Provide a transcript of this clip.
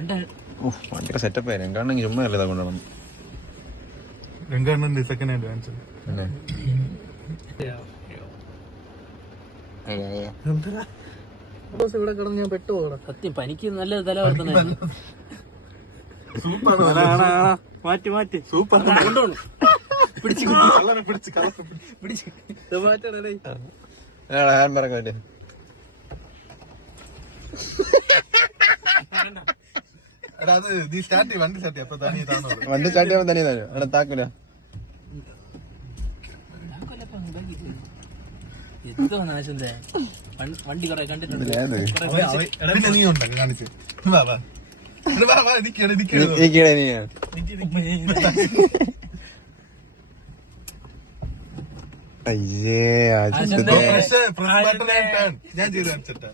ഭയങ്കര സെറ്റപ്പ് ആയി. രണ്ടാണെങ്കിൽ ചുമ്മാ അല്ലേ കൊണ്ടുവരണം. രണ്ടാണ് സെക്കൻഡ് ഹാൻഡ് വാങ്ങിച്ചത്. ഇവിടെ കിടന്ന് ഞാൻ പെട്ടുപോകണം. സത്യം പനിക്ക് നല്ല തലവർത്തന. സൂപ്പർ മാറ്റി മാറ്റി സൂപ്പർ കൊണ്ടുപോകണം. പിടിച്ച് മാറ്റണേ. ഹാൻഡ് ബാഗ് വേണ്ടി അത് നീ സ്റ്റാർട്ട് വണ്ടി സ്റ്റാർട്ട് അപ്പൊ തനിയെ താന്നോ. വണ്ടി സ്റ്റാർട്ട് ചെയ്യുമ്പോൾ തന്നെ തരും. അവിടെ താക്കൂല. എന്തോ നാശം വണ്ടി കൊറേ കണ്ടിട്ടുണ്ട്. നീ ഉണ്ടാക്കി കാണിച്ചു. അയ്യേ ഞാൻ ചെയ്ത് കാണിച്ചിട്ടാ.